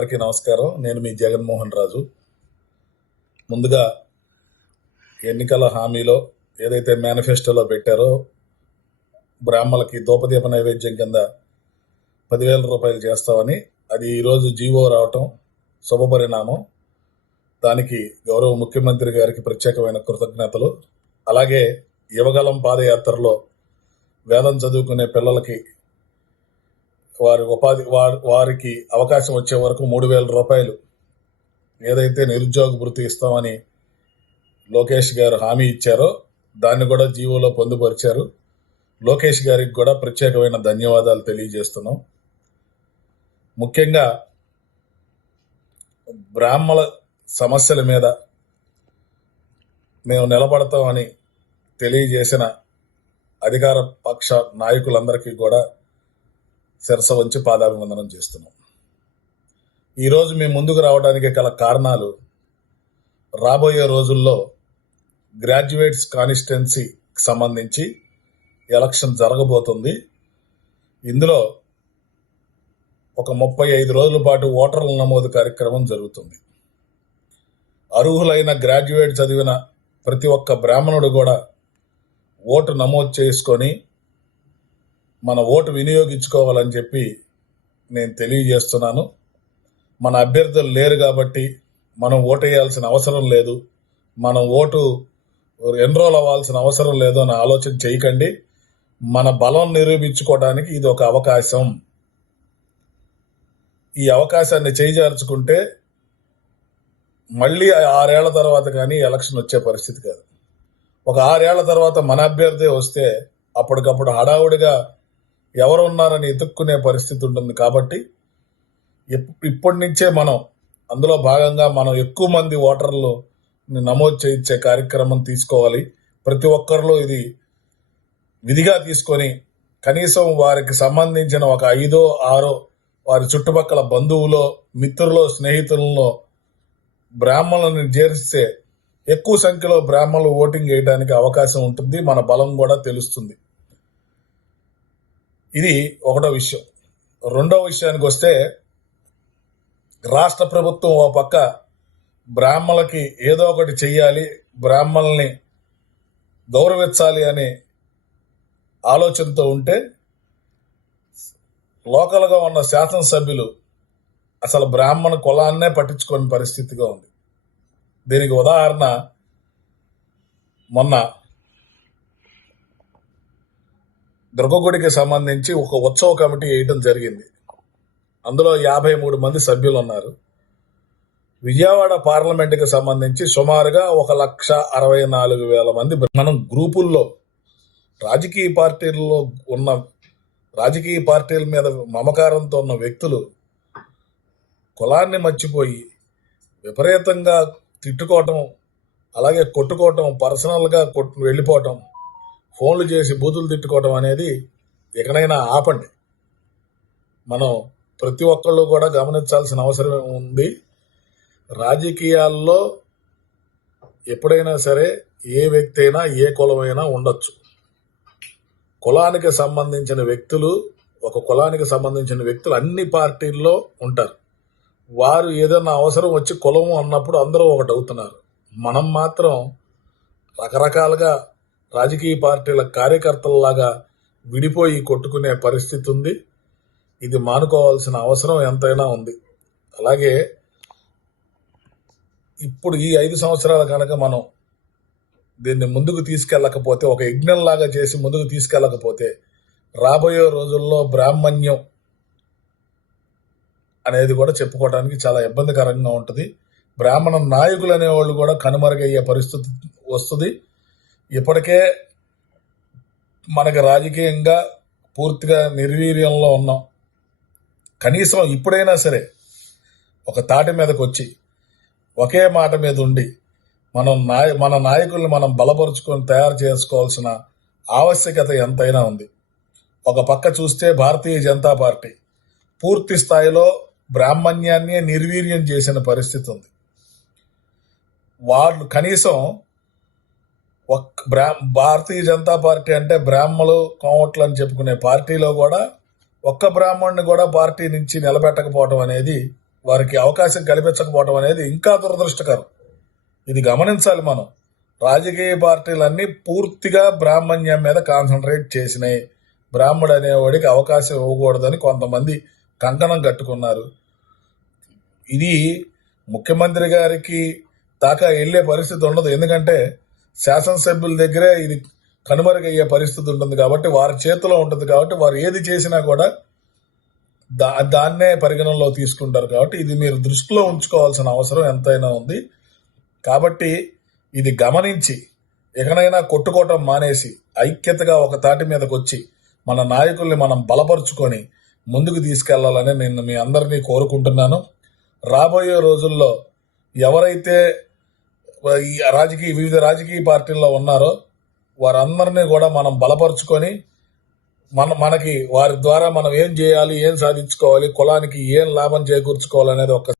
అందరికీ నమస్కారం. నేను మీ జగన్మోహన్ రాజు. ముందుగా ఎన్నికల హామీలో ఏదైతే మేనిఫెస్టోలో పెట్టారో బ్రాహ్మణులకి దూపదీప నైవేద్యం కింద 10,000 రూపాయలు చేస్తామని, అది ఈరోజు జీవో రావటం శుభపరిణామం. దానికి గౌరవ ముఖ్యమంత్రి గారికి ప్రత్యేకమైన కృతజ్ఞతలు. అలాగే యువగలం పాదయాత్రలో వేదం చదువుకునే పిల్లలకి వారికి అవకాశం వచ్చే వరకు 3,000 రూపాయలు ఏదైతే నిరుద్యోగ భృతి ఇస్తామని లోకేష్ గారు హామీ ఇచ్చారో దాన్ని కూడా జీవోలో పొందుపరిచారు. లోకేష్ గారికి కూడా ప్రత్యేకమైన ధన్యవాదాలు తెలియజేస్తున్నాం. ముఖ్యంగా బ్రాహ్మణ సమస్యల మీద మేము నిలబడతామని తెలియజేసిన అధికార పక్ష నాయకులందరికీ కూడా శిరస వంచి పాదాభివందనం చేస్తున్నాం. ఈరోజు మేము ముందుకు రావడానికి గల కారణాలు, రాబోయే రోజుల్లో గ్రాడ్యుయేట్స్ కాన్స్టిట్యుయెన్సీకి సంబంధించి ఎలక్షన్ జరగబోతుంది. ఇందులో ఒక 35 రోజుల పాటు ఓటర్ల నమోదు కార్యక్రమం జరుగుతుంది. అర్హులైన గ్రాడ్యుయేట్ చదివిన ప్రతి ఒక్క బ్రాహ్మణుడు కూడా ఓటు నమోదు చేసుకొని మన ఓటు వినియోగించుకోవాలని చెప్పి నేను తెలియజేస్తున్నాను. మన అభ్యర్థులు లేరు కాబట్టి మనం ఓటు వేయాల్సిన అవసరం లేదు, మనం ఓటు ఎన్రోల్ అవ్వాల్సిన అవసరం లేదు అని ఆలోచన చేయకండి. మన బలం నిరూపించుకోవడానికి ఇది ఒక అవకాశం. ఈ అవకాశాన్ని చేజార్చుకుంటే మళ్ళీ 6 ఏళ్ల తర్వాత కానీ ఎలక్షన్ వచ్చే పరిస్థితి కాదు. ఒక 6 ఏళ్ల తర్వాత మన అభ్యర్థి వస్తే అప్పటికప్పుడు హడావుడిగా ఎవరు ఉన్నారని ఎత్తుక్కునే పరిస్థితి ఉంటుంది. కాబట్టి ఇప్పటి నుంచే మనం అందులో భాగంగా మనం ఎక్కువ మంది ఓటర్లు నమోదు చేయించే కార్యక్రమం తీసుకోవాలి. ప్రతి ఒక్కరిలో ఇది విధిగా తీసుకొని కనీసం వారికి సంబంధించిన ఒక 5, 6 వారి చుట్టుపక్కల బంధువులో, మిత్రులో, స్నేహితులలో బ్రాహ్మణులను చేరిస్తే ఎక్కువ సంఖ్యలో బ్రాహ్మణులు ఓటింగ్ వేయడానికి అవకాశం ఉంటుంది. మన బలం కూడా తెలుస్తుంది. ఇది ఒకటో విషయం. రెండో విషయానికి వస్తే, రాష్ట్ర ప్రభుత్వం ఓ పక్క బ్రాహ్మణులకి ఏదో ఒకటి చెయ్యాలి, బ్రాహ్మణుల్ని గౌరవించాలి అనే ఆలోచనతో ఉంటే, లోకల్గా ఉన్న శాసనసభ్యులు అసలు బ్రాహ్మణ కులాన్నే పట్టించుకోని పరిస్థితిగా ఉంది. దీనికి ఉదాహరణ, మొన్న దుర్గగుడికి సంబంధించి ఒక ఉత్సవ కమిటీ వేయడం జరిగింది. అందులో 53 మంది సభ్యులు ఉన్నారు. విజయవాడ పార్లమెంటుకి సంబంధించి సుమారుగా 1,64,000 మంది మనం గ్రూపుల్లో రాజకీయ పార్టీల మీద మమకారంతో ఉన్న వ్యక్తులు కులాన్ని మర్చిపోయి విపరీతంగా తిట్టుకోవటం, అలాగే కొట్టుకోవటం, పర్సనల్గా వెళ్ళిపోవటం, ఫోన్లు చేసి బూతులు తిట్టుకోవటం అనేది ఎక్కడైనా ఆపండి. మనం ప్రతి ఒక్కళ్ళు కూడా గమనించాల్సిన అవసరం ఉంది. రాజకీయాల్లో ఎప్పుడైనా సరే ఏ వ్యక్తి అయినా ఏ కులమైనా ఉండొచ్చు. కులానికి సంబంధించిన వ్యక్తులు అన్ని పార్టీల్లో ఉంటారు. వారు ఏదైనా అవసరం వచ్చి కులము అన్నప్పుడు అందరూ ఒకటి అవుతున్నారు. మనం మాత్రం రకరకాలుగా రాజకీయ పార్టీల కార్యకర్తలలాగా విడిపోయి కొట్టుకునే పరిస్థితి ఉంది. ఇది మానుకోవాల్సిన అవసరం ఎంతైనా ఉంది. అలాగే ఇప్పుడు ఈ 5 సంవత్సరాల కనుక మనం దీన్ని ముందుకు తీసుకెళ్ళకపోతే, ఒక యజ్ఞంలాగా చేసి ముందుకు తీసుకెళ్ళకపోతే, రాబోయే రోజుల్లో బ్రాహ్మణ్యం అనేది కూడా చెప్పుకోవడానికి చాలా ఇబ్బందికరంగా ఉంటుంది. బ్రాహ్మణ నాయకులు అనేవాళ్ళు కూడా కనుమరుగయ్యే పరిస్థితి వస్తుంది. ఇప్పటికే మనకి రాజకీయంగా పూర్తిగా నిర్వీర్యంలో ఉన్నాం. కనీసం ఇప్పుడైనా సరే ఒక తాటి మీదకి వచ్చి ఒకే మాట మీద ఉండి మన నాయకుల్ని మనం బలపరుచుకొని తయారు చేసుకోవాల్సిన ఆవశ్యకత ఎంతైనా ఉంది. ఒక పక్క చూస్తే భారతీయ జనతా పార్టీ పూర్తి స్థాయిలో బ్రాహ్మణ్యాన్ని నిర్వీర్యం చేసిన పరిస్థితి ఉంది. వాళ్ళు కనీసం భారతీయ జనతా పార్టీ అంటే బ్రాహ్మణులు, కోమట్లు అని చెప్పుకునే పార్టీలో కూడా ఒక్క బ్రాహ్మణుని కూడా పార్టీ నుంచి నిలబెట్టకపోవడం అనేది వారికి అవకాశం కల్పించకపోవడం అనేది ఇంకా దురదృష్టకరం. ఇది గమనించాలి మనం. రాజకీయ పార్టీలన్నీ పూర్తిగా బ్రాహ్మణ్యం మీద కాన్సన్ట్రేట్ చేసినాయి. బ్రాహ్మడు అనేవాడికి అవకాశం ఇవ్వకూడదని కొంతమంది కంకణం కట్టుకున్నారు. ఇది ముఖ్యమంత్రి గారికి దాకా వెళ్లే పరిస్థితి ఉండదు. ఎందుకంటే శాసనసభ్యుల దగ్గరే ఇది కనుమరుగయ్యే పరిస్థితి ఉంటుంది కాబట్టి, వారి చేతిలో ఉంటుంది కాబట్టి, వారు ఏది చేసినా కూడా దాన్నే పరిగణనలో తీసుకుంటారు. కాబట్టి ఇది మీరు దృష్టిలో ఉంచుకోవాల్సిన అవసరం ఎంతైనా ఉంది. కాబట్టి ఇది గమనించి ఎకనైనా కొట్టుకోవటం మానేసి ఐక్యతగా ఒక తాటి మీదకి వచ్చి మన నాయకుల్ని మనం బలపరుచుకొని ముందుకు తీసుకెళ్లాలని నేను మీ అందరినీ కోరుకుంటున్నాను. రాబోయే రోజుల్లో ఎవరైతే ఈ వివిధ రాజకీయ పార్టీల్లో ఉన్నారో వారందరినీ కూడా మనం బలపరుచుకొని మనకి వారి ద్వారా మనం ఏం చేయాలి, ఏం సాధించుకోవాలి, కులానికి ఏం లాభం చేకూర్చుకోవాలి అనేది ఒక